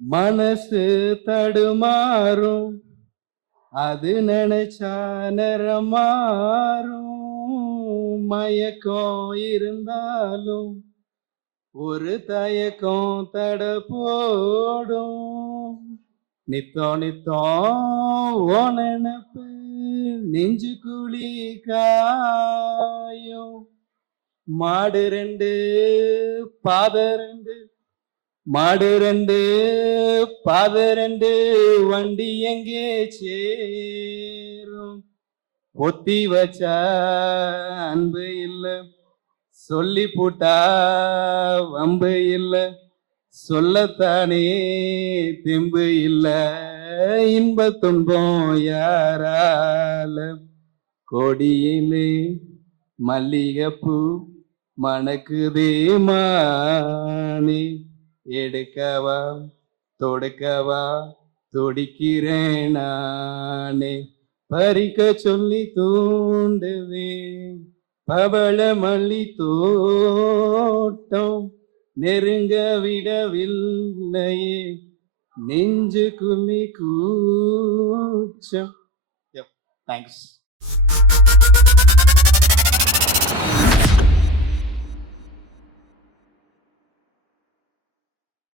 மனசு தடுமாறும் அது நினைச்சா நிறமாறும் மயக்கம் இருந்தாலும் ஒரு தயக்கம் தட போடும் நித்தோ நித்தோ ஓ நினப்பு நெஞ்சு குழி காயும் மாடு ரெண்டு பாத ரெண்டு மாடு ரெண்டு பாத ரெண்டு வண்டி எங்கே சேரும் ஒத்தி வச்சா அன்பு இல்ல சொல்லி போட்டா வம்பு இல்ல சொல்லத்தானே தெம்பு இல்ல இன்ப துன்பம் யாரால கொடியிலே மல்லிகைப்பூ மணக்குதே மானே எடுக்கவா தொடுக்கவா துடிக்கிறேன் நானே பறிக்க சொல்லி தூண்டுவே பவள மல்லி தோட்டம் நெருங்க விடவில்லையே நெஞ்சு கும்மி கூச்சம். தேங்க்ஸ்.